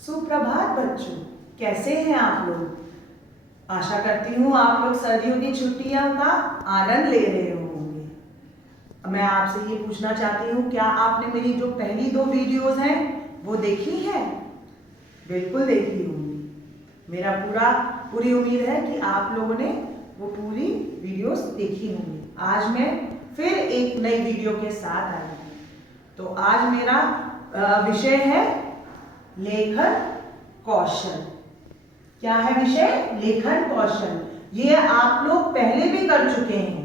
सुप्रभात बच्चों, कैसे हैं आप लोग। आशा करती हूँ आप लोग सर्दियों की छुट्टियों का आनंद ले रहे होंगे। मैं आपसे ये पूछना चाहती हूँ, क्या आपने मेरी जो पहली 2 वीडियोस हैं वो देखी हैं? बिल्कुल देखी होंगी। मेरा पूरी उम्मीद है कि आप लोगों ने वो पूरी वीडियोस देखी होंगी। आज मैं फिर एक नई वीडियो के साथ आई हूँ। तो आज मेरा विषय है लेखन कौशल। क्या है विषय? लेखन कौशल। ये आप लोग पहले भी कर चुके हैं,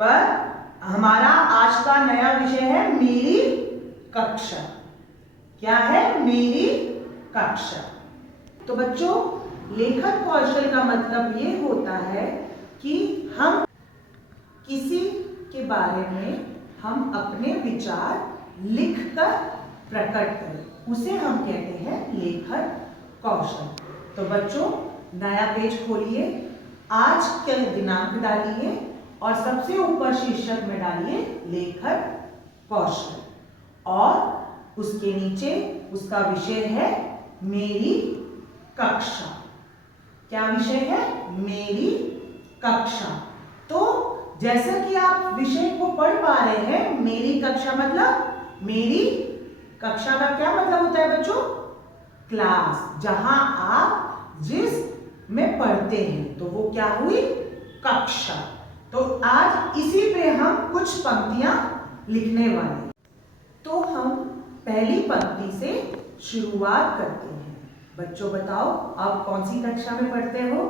पर हमारा आज का नया विषय है मेरी कक्षा। क्या है? मेरी कक्षा। तो बच्चों, लेखन कौशल का मतलब ये होता है कि हम किसी के बारे में हम अपने विचार लिखकर प्रकट करें, उसे हम कहते हैं लेखन कौशल। तो बच्चों, नया पेज खोलिए, आज के दिनांक डालिए और सबसे ऊपर शीर्षक में डालिए लेखन कौशल, और उसके नीचे उसका विषय है मेरी कक्षा। क्या विषय है? मेरी कक्षा। तो जैसा कि आप विषय को पढ़ पा रहे हैं, मेरी कक्षा मतलब मेरी कक्षा का क्या मतलब होता है बच्चों? क्लास, जहां आप जिस में पढ़ते हैं, तो वो क्या हुई? कक्षा। तो आज इसी पे हम कुछ पंक्तियां लिखने वाले। तो हम पहली पंक्ति से शुरुआत करते हैं। बच्चों बताओ, आप कौन सी कक्षा में पढ़ते हो?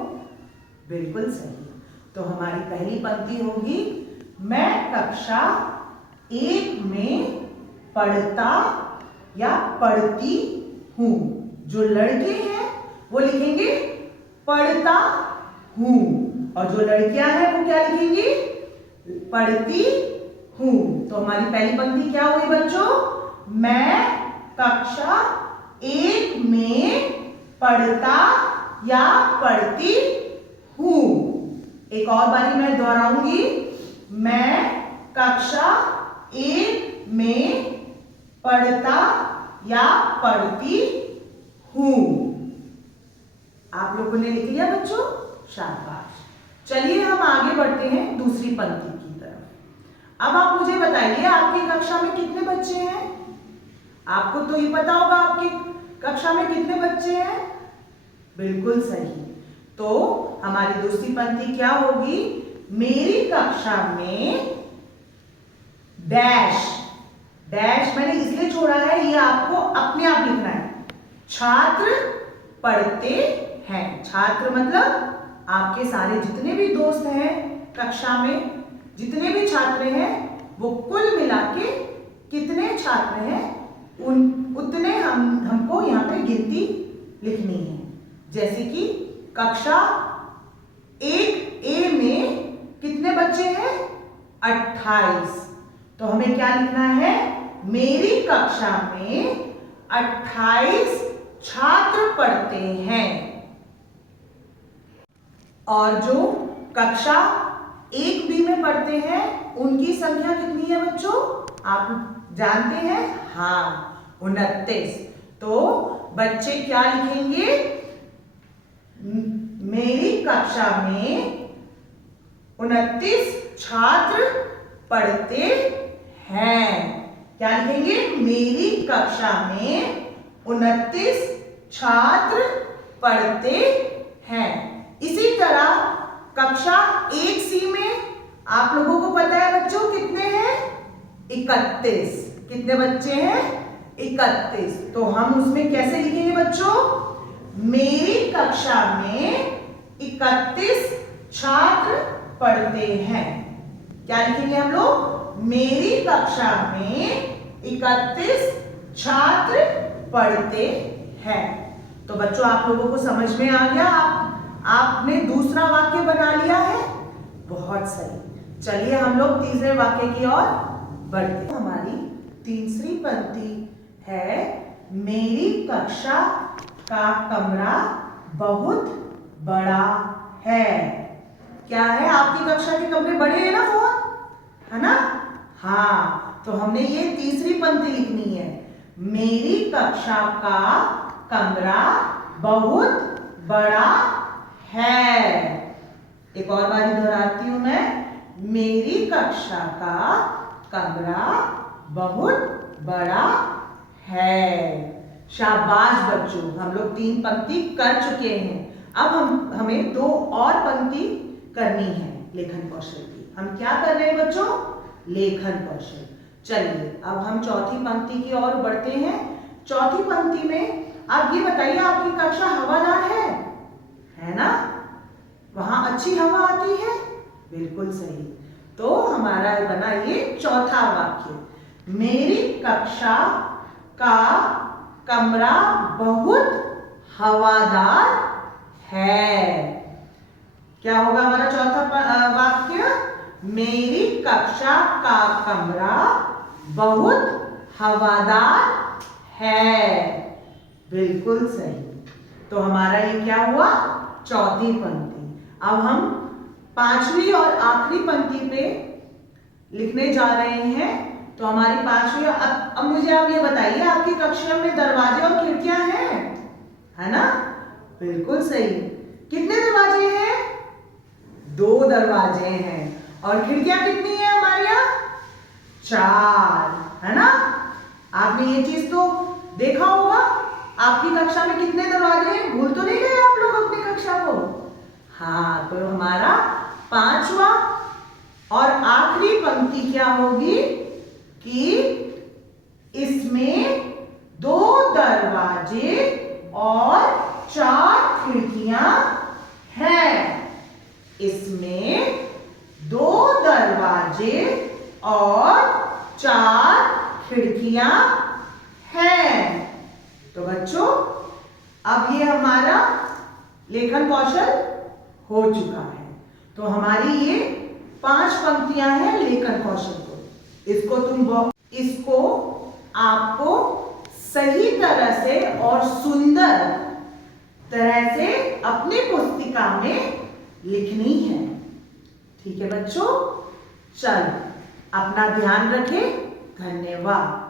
बिल्कुल सही। तो हमारी पहली पंक्ति होगी, मैं कक्षा 1 में पढ़ता या पढ़ती हूँ। जो लड़के हैं वो लिखेंगे पढ़ता हूँ, और जो लड़कियां हैं वो क्या लिखेंगी? पढ़ती हूँ। तो हमारी पहली पंक्ति क्या हुई बच्चों? मैं कक्षा 1 में पढ़ता या पढ़ती हूँ। एक और बारी मैं दोहराऊंगी, मैं कक्षा 1 में पढ़ता या पढ़ती हूँ। आप लोगों ने लिख लिया बच्चों? शाबाश। चलिए हम आगे बढ़ते हैं दूसरी पंक्ति की तरफ। अब आप मुझे बताइए, आपकी कक्षा में कितने बच्चे हैं? आपको तो ये पता होगा आपकी कक्षा में कितने बच्चे हैं। बिल्कुल सही। तो हमारी दूसरी पंक्ति क्या होगी? मेरी कक्षा में डैश। डैश मैंने इसलिए छोड़ा है, ये आपको अपने आप लिखना है। छात्र पढ़ते हैं। छात्र मतलब आपके सारे जितने भी दोस्त हैं कक्षा में, जितने भी छात्र हैं, वो कुल मिला के कितने छात्र हैं उतने हमको यहाँ पे गिनती लिखनी है। जैसे कि कक्षा 1A में कितने बच्चे हैं? 28। तो हमें क्या लिखना है? मेरी कक्षा में 28 छात्र पढ़ते हैं। और जो कक्षा 1B में पढ़ते हैं उनकी संख्या कितनी है बच्चों? आप जानते हैं? हाँ, 29। तो बच्चे क्या लिखेंगे? मेरी कक्षा में 29 छात्र पढ़ते हैं। क्या लिखेंगे? मेरी कक्षा में 29 छात्र पढ़ते हैं। इसी तरह कक्षा 1C में आप लोगों को पता है बच्चों कितने हैं? 31। कितने बच्चे हैं? 31। तो हम उसमें कैसे लिखेंगे बच्चों? मेरी कक्षा में 31 छात्र पढ़ते हैं। क्या लिखेंगे हम लोग? मेरी कक्षा में 31 छात्र पढ़ते हैं। तो बच्चों, आप लोगों को समझ में आ गया? आपने दूसरा वाक्य बना लिया है? बहुत सही। चलिए हम लोग तीसरे वाक्य की ओर बढ़ते हैं। हमारी तीसरी पंक्ति है, मेरी कक्षा का कमरा बहुत बड़ा है। क्या है? आपकी कक्षा के कमरे बड़े हैं ना? बहुत है ना? हाँ, तो हमने ये तीसरी पंक्ति लिखनी है, मेरी कक्षा का कमरा बहुत बड़ा है। एक और बारी दोहराती हूं मैं, मेरी कक्षा का कमरा बहुत बड़ा है। शाबाश बच्चों, हम लोग 3 पंक्ति कर चुके हैं। अब हमें 2 और पंक्ति करनी है लेखन कौशल की। हम क्या कर रहे हैं बच्चों? लेखन कौशल। चलिए अब हम चौथी पंक्ति की ओर बढ़ते हैं। चौथी पंक्ति में आप ये बताइए, आपकी कक्षा हवादार है ना? वहां अच्छी हवा आती है? बिल्कुल सही। तो हमारा बना ये चौथा वाक्य, मेरी कक्षा का कमरा बहुत हवादार है। क्या होगा हमारा चौथा वाक्य? मेरी कक्षा का कमरा बहुत हवादार है। बिल्कुल सही। तो हमारा ये क्या हुआ? चौथी पंक्ति। अब हम 5वीं और आखिरी पंक्ति पे लिखने जा रहे हैं। तो हमारी 5वीं, अब मुझे आप ये बताइए, आपकी कक्षा में दरवाजे और खिड़कियां हैं, है ना? बिल्कुल सही। कितने दरवाजे हैं? 2 दरवाजे हैं। और खिड़कियां कितनी है हमारे यहाँ? 4, है ना? आपने ये चीज तो देखा होगा। आपकी कक्षा में कितने दरवाजे हैं? भूल तो नहीं गए आप लोग अपनी कक्षा को? हाँ, तो हमारा 5वां और आखिरी पंक्ति क्या होगी कि इसमें 2 दरवाजे और 4 खिड़कियां हैं। इसमें 2 दरवाजे और 4 खिड़कियां हैं। तो बच्चों, अब ये हमारा लेखन कौशल हो चुका है। तो हमारी ये 5 पंक्तियां हैं लेखन कौशल को। इसको आपको सही तरह से और सुंदर तरह से अपनी पुस्तिका में लिखनी है। ठीक है बच्चों? चलो, अपना ध्यान रखें। धन्यवाद।